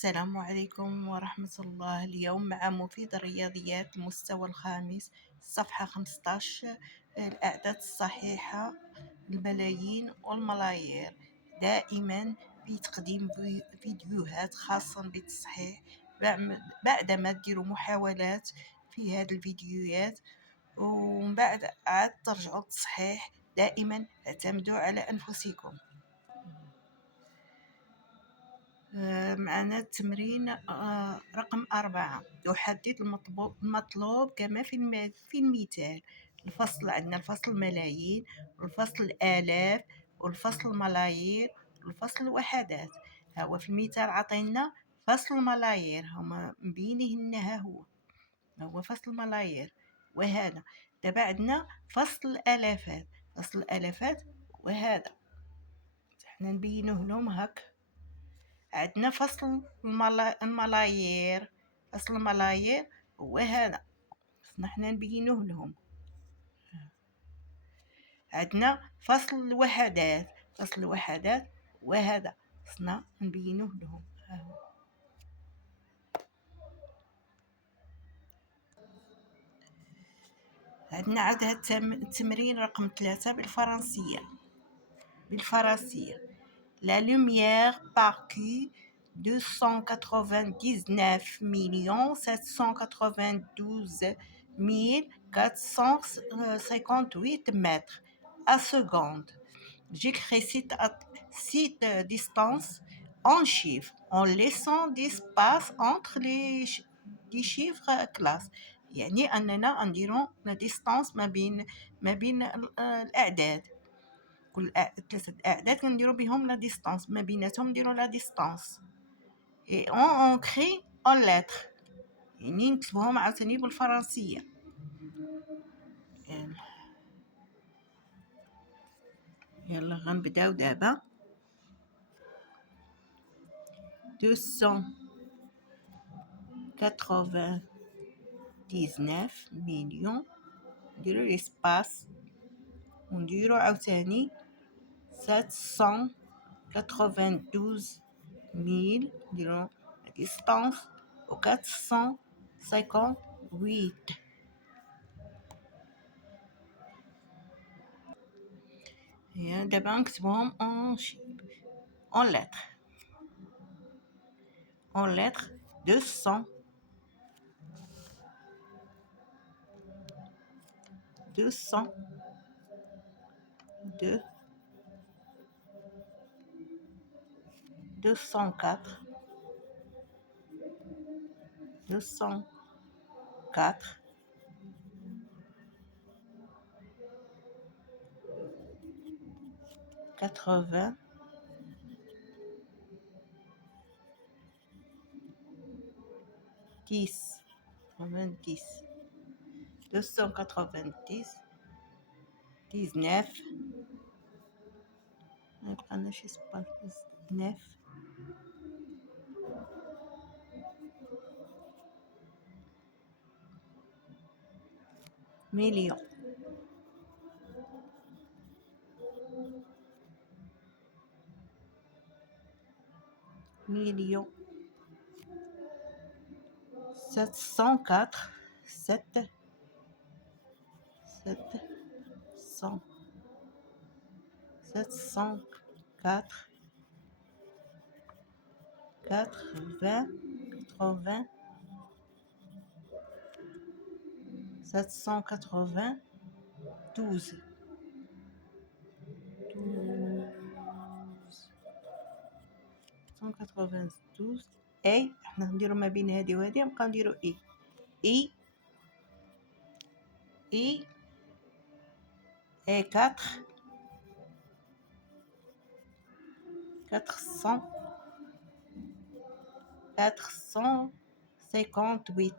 السلام عليكم ورحمة الله. اليوم مع مفيد الرياضيات المستوى الخامس، صفحة 15. الأعداد الصحيحة، الملايين والملايير. دائما في تقديم فيديوهات خاصة بالتصحيح. بعدما تديروا محاولات في هذه الفيديوهات ومن بعد عاد ترجعوا التصحيح، دائما اعتمدوا على أنفسكم. معنا التمرين رقم 4. يحدد المطلوب كما في المثال. الفصل عندنا الفصل ملايين والفصل الآلاف والفصل ملايير والفصل وحدات. هو في المثال عطينا فصل ملايير، هما مبينهن هو فصل ملايير وهذا. دابا عندنا فصل الآلافات. فصل الآلافات وهذا حنا نبينوه لهم هكا. عندنا فصل الملايير. فصل الملايير هو هذا، خصنا حنا نبينوه لهم. عندنا فصل الوحدات. فصل الوحدات وهذا، خصنا نبينوه لهم. عندنا عاد التمرين رقم 3 بالفرنسية. La lumière parcourt 299 mètres à seconde. J'écris cette distance en chiffres, en laissant d'espace entre les chiffres classe. يعني أننا نديرو la distance ما بين الأعداد. كل 3 أعداد كنديرو بهم لا ديستانس، ما بيناتهم نديرو لا ديستانس. et on écrit en lettres، يعني نكتبوهم عاوتاني بالفرنسية. يلا غنبداو دابا. 299 مليون، نديرو ليسباس ونديرو عاوتاني 792 ميل، نديرو ديستانس و 458. دابا نكتبوهم en lettres. 200 200 2 204 204 80 10 90 290 19 مابقاناش يسباس 9 مليون. مليون 704 7 700 704 80 80 792 792. اي احنا نديرو ما بين هذه وهذه، نبقى نديرو اي 4 400 458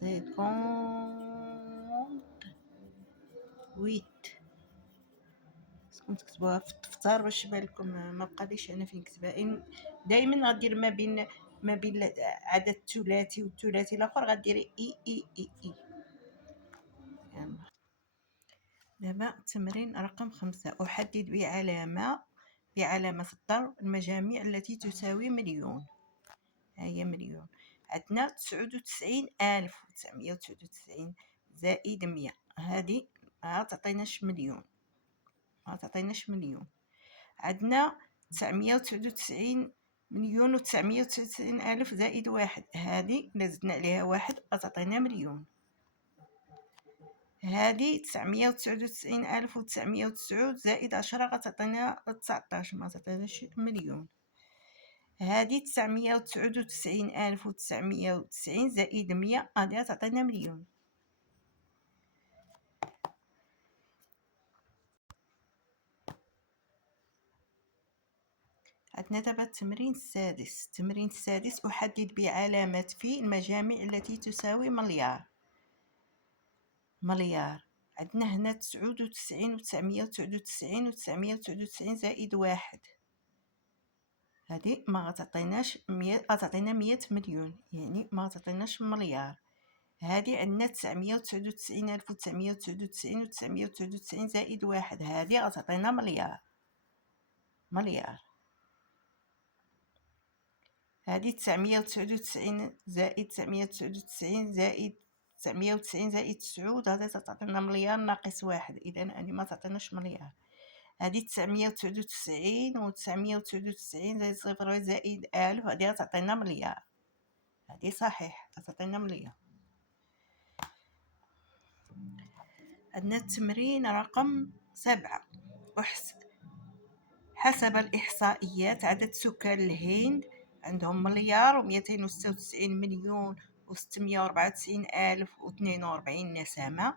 58. خصكم تكتبوها في الدفتر باش يبان لكم ما بقاليش انا فين نكتبها. دائما غدير ما بين عدد ثلاثي والثلاثي الاخر غديري اي. دابا التمرين رقم 5. احدد بعلامة الضرب المجاميع التي تساوي مليون. هي مليون. عندنا 99,999 زائد 100، هذه ما تعطيناش مليون، ما تعطيناش مليون. عندنا 999,999,000 زائد واحد، هذه إلا زدنا عليها واحد تعطينا مليون. هذه 999,909 زائد 10 غتعطينا 19، ما تعطيناش مليون. هذه 999,990 زائد 100 غادي تعطينا مليون. عندنا دابا التمرين السادس، أحدد بعلامة في المجامع التي تساوي مليار. عندنا هنا 99 و999 و999 زائد واحد، هذه ما غتعطيناش 100، غتعطينا 100 مليون، يعني ما غتعطيناش مليار. هذه عندنا 999,999 و999 زائد واحد، هذه غتعطينا مليار. هذه 999 زائد 999 زائد 990 زائد 9، هذه تعطينا مليار ناقص واحد، إذا هذه ما تعطيناش مليار. هذه 999 و 999 زائد صفر زائد 1000، هذه تعطينا مليار، هذه صحيح تعطينا مليار. عندنا التمرين رقم 7، حسب الإحصائيات عدد سكان الهند عندهم مليار و296,000,694,042 نسمة،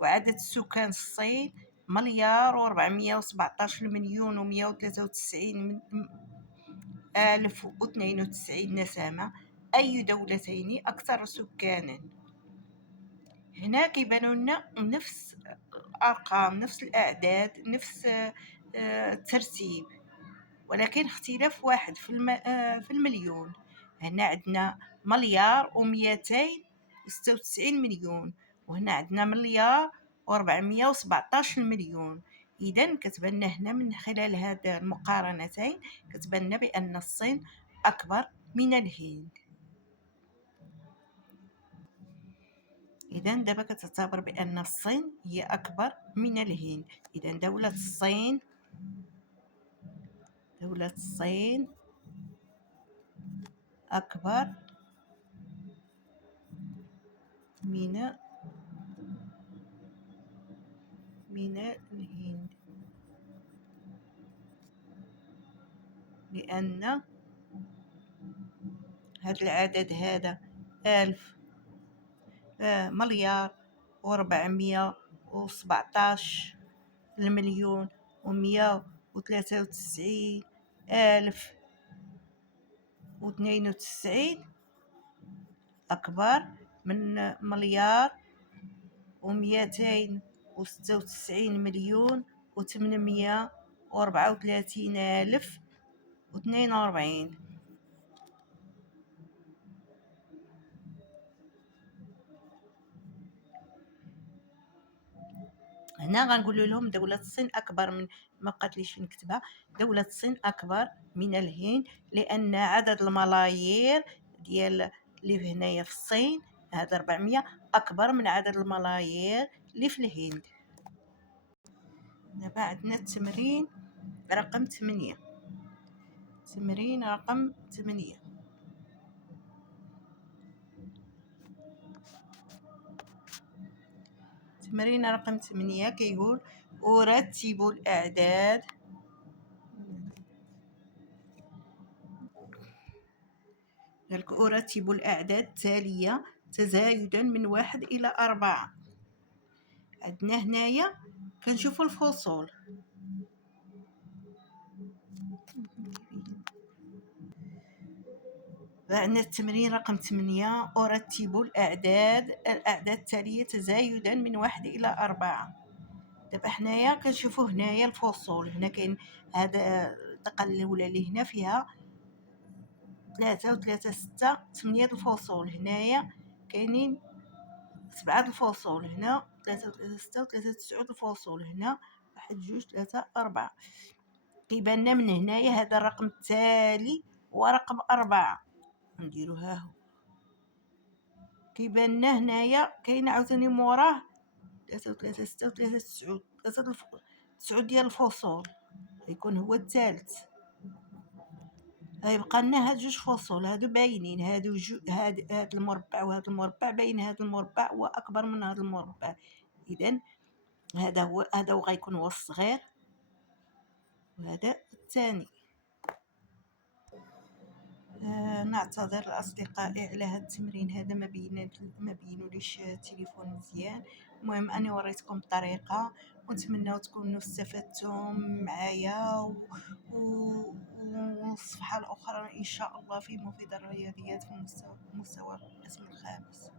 وعدد سكان الصين مليار و417,193,092 نسمة. أي دولتين أكثر سكانا؟ هنا كيبانوا لنا نفس الأرقام، نفس الأعداد، نفس الترتيب، ولكن اختلاف واحد في المليون. هنا عندنا مليار و296 مليون، وهنا عندنا مليار و417 مليون. إذا كتبان هنا من خلال هاد المقارنتين كتبان بأن الصين أكبر من الهند. إذا دابا كتعتبر بأن الصين هي أكبر من الهند. إذا دولة الصين أكبر من الهند، لأن هذا العدد هذا 1000 مليار و417 المليون و193,092 أكبر من مليار و296,834,042. هنا غنقول لهم دولة الصين أكبر من، ما بقاتليش فين نكتبها، دولة الصين أكبر من الهند، لأن عدد الملايير ديال اللي هنايا في الصين هذا 400 أكبر من عدد الملايير اللي في الهند. دابا عندنا التمرين رقم 8. تمرين رقم 8 كيقول أرتب الأعداد أرتب الأعداد التالية تزايدا من 1 إلى 4. عندنا هنايا كنشوفوا الفصول، عندنا التمرين رقم 8 أرتب الأعداد التالية تزايدا من 1 إلى 4. دابا حنايا كنشوفوا هنايا الفصول، هنا كاين هذا الدقة الأولى اللي هنا فيها 3 و3 6 8 الفصول، هنايا كاينين 7 الفصول، هنا 3 و3 6 و3 9 الفصول، هنا 1 2 3 4. كيبان لنا من هنايا هذا الرقم التالي هو رقم 4. نديرو هاهو كيبان لنا هنايا كاين عاوتاني موراه 3 و3 6 و3 9 9 ديال الفصول، يكون هو الثالث. غيبقى لنا هاد جوج فصول هادو باينين، هاد المربع وهاد المربع باين، هاد المربع هو اكبر من هاد المربع، اذا هذا هو غيكون هو الصغير وهذا الثاني. نعتذر لأصدقائي على هاد التمرين هذا، ما بينوليش التليفون مزيان. المهم أنا وريتكم الطريقة، ونتمنى تكونوا استفدتم معايا والصفحة الأخرى إن شاء الله في مفيد الرياضيات في المستوى القسم الخامس.